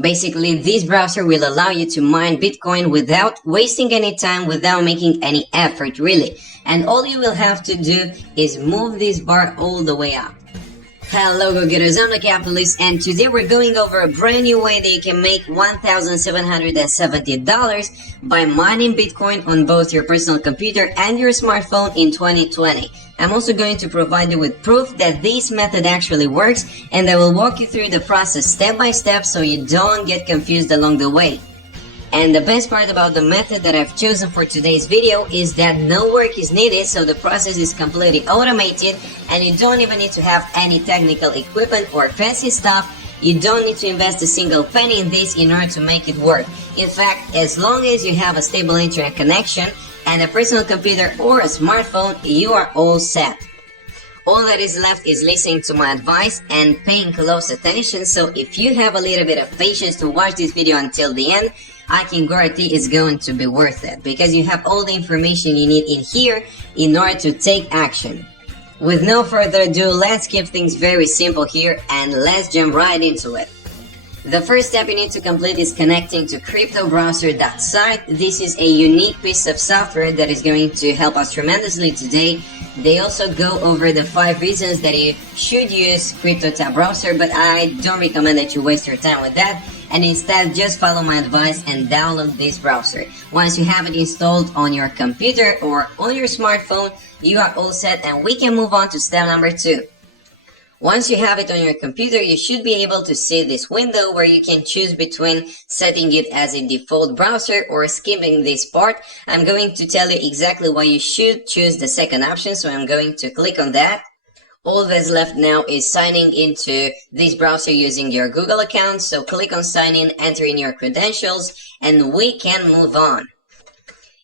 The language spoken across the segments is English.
Basically, this browser will allow you to mine Bitcoin without wasting any time, without making any effort, really. And all you will have to do is move this bar all the way up. Hello go-getters, I'm the Capitalist, and today we're going over a brand new way that you can make $1,770 by mining Bitcoin on both your personal computer and your smartphone in 2020. I'm also going to provide you with proof that this method actually works, and I will walk you through the process step by step so you don't get confused along the way. And the best part about the method that I've chosen for today's video is that no work is needed, so the process is completely automated and you don't even need to have any technical equipment or fancy stuff. You don't need to invest a single penny in this in order to make it work. In fact, as long as you have a stable internet connection and a personal computer or a smartphone, you are all set. All that is left is listening to my advice and paying close attention, so if you have a little bit of patience to watch this video until the end, I can guarantee it's going to be worth it, because you have all the information you need in here in order to take action. With no further ado, let's keep things very simple here and let's jump right into it. The first step you need to complete is connecting to cryptobrowser.site. This is a unique piece of software that is going to help us tremendously today. They also go over the 5 reasons that you should use CryptoTab browser, but I don't recommend that you waste your time with that, and instead just follow my advice and download this browser. Once you have it installed on your computer or on your smartphone, you are all set and we can move on to step number 2. Once you have it on your computer, you should be able to see this window where you can choose between setting it as a default browser or skipping this part. I'm going to tell you exactly why you should choose the second option, so I'm going to click on that. All that's left now is signing into this browser using your Google account, so click on sign in, enter in your credentials, and we can move on.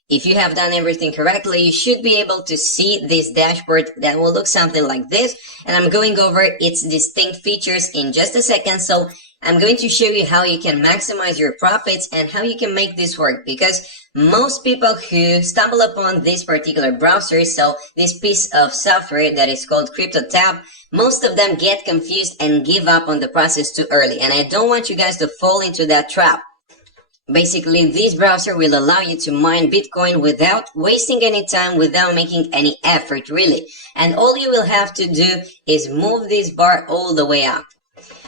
If you have done everything correctly, you should be able to see this dashboard that will look something like this, and I'm going over its distinct features in just a second. So I'm going to show you how you can maximize your profits and how you can make this work, because most people who stumble upon this particular browser, so this piece of software that is called CryptoTab, most of them get confused and give up on the process too early, and I don't want you guys to fall into that trap. Basically, this browser will allow you to mine Bitcoin without wasting any time, without making any effort, really. And all you will have to do is move this bar all the way up.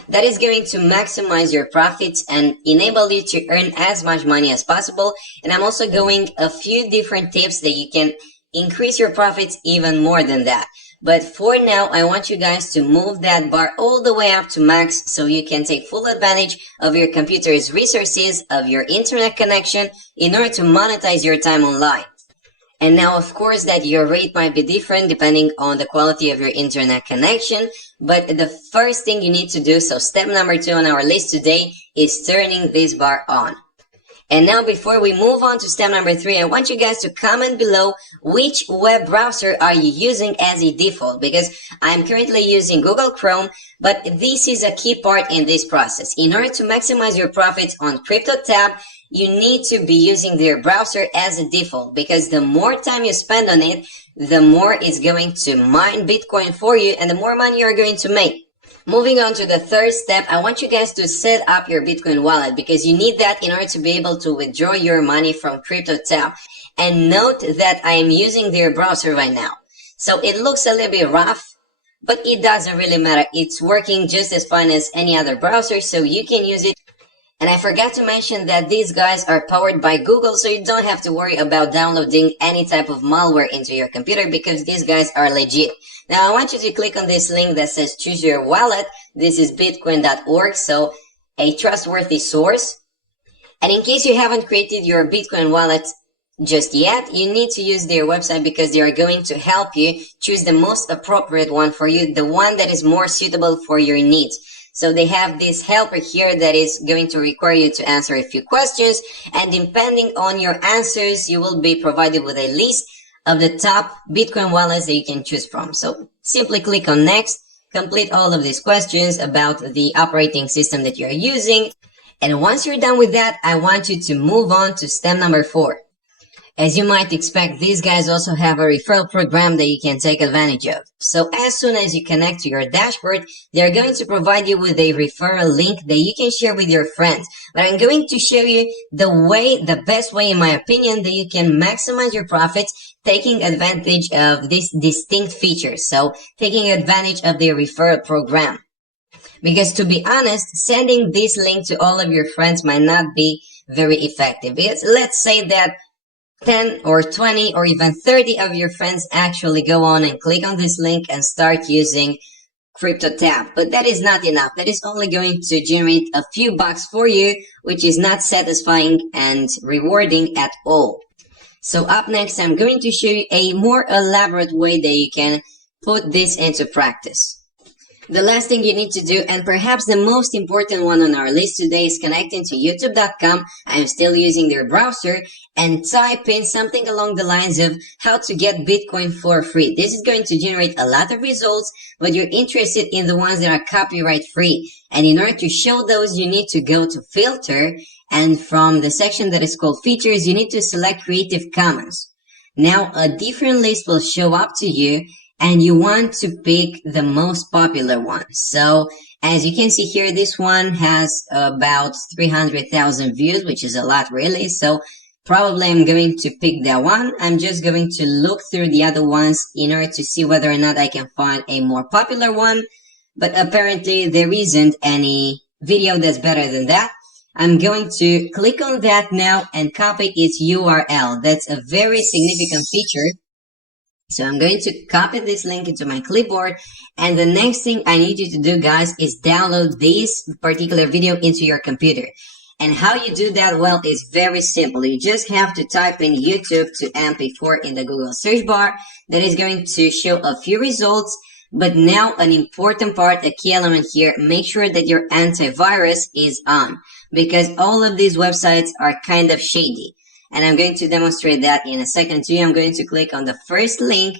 That is going to maximize your profits and enable you to earn as much money as possible. And I'm also going a few different tips that you can increase your profits even more than that. But for now, I want you guys to move that bar all the way up to max so you can take full advantage of your computer's resources, of your internet connection, in order to monetize your time online. And now, of course, that your rate might be different depending on the quality of your internet connection, but the first thing you need to do, so step number 2 on our list today, is turning this bar on. And now, before we move on to step number 3, I want you guys to comment below which web browser are you using as a default, because I'm currently using Google Chrome, but this is a key part in this process. In order to maximize your profits on CryptoTab, you need to be using their browser as a default, because the more time you spend on it, the more it's going to mine Bitcoin for you and the more money you're going to make. Moving on to the third step, I want you guys to set up your Bitcoin wallet, because you need that in order to be able to withdraw your money from CryptoTab. And note that I am using their browser right now. So it looks a little bit rough, but it doesn't really matter. It's working just as fine as any other browser, so you can use it. And I forgot to mention that these guys are powered by Google, so you don't have to worry about downloading any type of malware into your computer, because these guys are legit. Now I want you to click on this link that says choose your wallet. This is bitcoin.org, so a trustworthy source. And in case you haven't created your Bitcoin wallet just yet, you need to use their website, because they are going to help you choose the most appropriate one for you, the one that is more suitable for your needs. So they have this helper here that is going to require you to answer a few questions, and depending on your answers, you will be provided with a list of the top Bitcoin wallets that you can choose from. So simply click on next, complete all of these questions about the operating system that you're using. And once you're done with that, I want you to move on to step number 4. As you might expect, these guys also have a referral program that you can take advantage of. So as soon as you connect to your dashboard, they're going to provide you with a referral link that you can share with your friends. But I'm going to show you the best way, in my opinion, that you can maximize your profits taking advantage of these distinct features. So taking advantage of the referral program. Because to be honest, sending this link to all of your friends might not be very effective. Because let's say that 10 or 20 or even 30 of your friends actually go on and click on this link and start using CryptoTab. But that is not enough. That is only going to generate a few bucks for you, which is not satisfying and rewarding at all. So up next, I'm going to show you a more elaborate way that you can put this into practice. The last thing you need to do, and perhaps the most important one on our list today, is connecting to youtube.com. I'm still using their browser, and type in something along the lines of how to get Bitcoin for free. This is going to generate a lot of results, but you're interested in the ones that are copyright free. And in order to show those, you need to go to filter, and from the section that is called features, you need to select Creative Commons. Now a different list will show up to you, and you want to pick the most popular one. So as you can see here, this one has about 300,000 views, which is a lot really. So probably I'm going to pick that one. I'm just going to look through the other ones in order to see whether or not I can find a more popular one. But apparently there isn't any video that's better than that. I'm going to click on that now and copy its URL. That's a very significant feature. So I'm going to copy this link into my clipboard, and the next thing I need you to do, guys, is download this particular video into your computer. And how you do that, well, is very simple. You just have to type in YouTube to MP4 in the Google search bar. That is going to show a few results. But now an important part, a key element here, make sure that your antivirus is on, because all of these websites are kind of shady. And I'm going to demonstrate that in a second too. I'm going to click on the first link.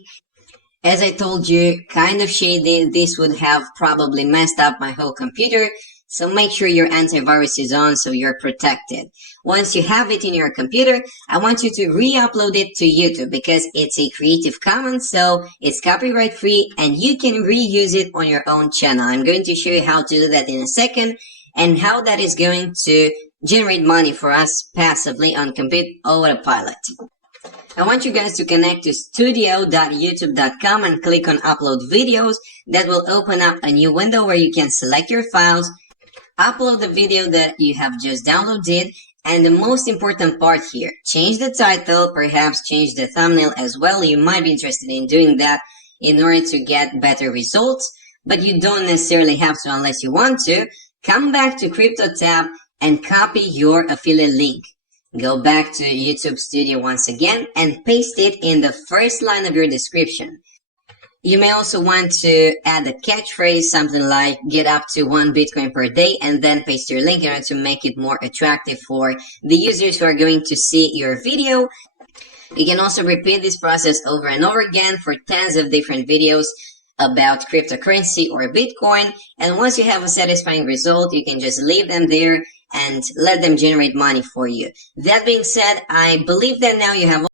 As I told you, kind of shady. This would have probably messed up my whole computer. So make sure your antivirus is on so you're protected. Once you have it in your computer, I want you to re-upload it to YouTube because it's a Creative Commons, so it's copyright free and you can reuse it on your own channel. I'm going to show you how to do that in a second and how that is going to generate money for us passively on Compute Autopilot. I want you guys to connect to studio.youtube.com and click on upload videos. That will open up a new window where you can select your files, upload the video that you have just downloaded, and the most important part here, change the title, perhaps change the thumbnail as well. You might be interested in doing that in order to get better results, but you don't necessarily have to unless you want to. Come back to CryptoTab and copy your affiliate link. Go back to YouTube Studio once again and paste it in the first line of your description. You may also want to add a catchphrase, something like get up to 1 Bitcoin per day, and then paste your link in order to make it more attractive for the users who are going to see your video. You can also repeat this process over and over again for tens of different videos about cryptocurrency or Bitcoin, and once you have a satisfying result, you can just leave them there and let them generate money for you. That being said, I believe that now you have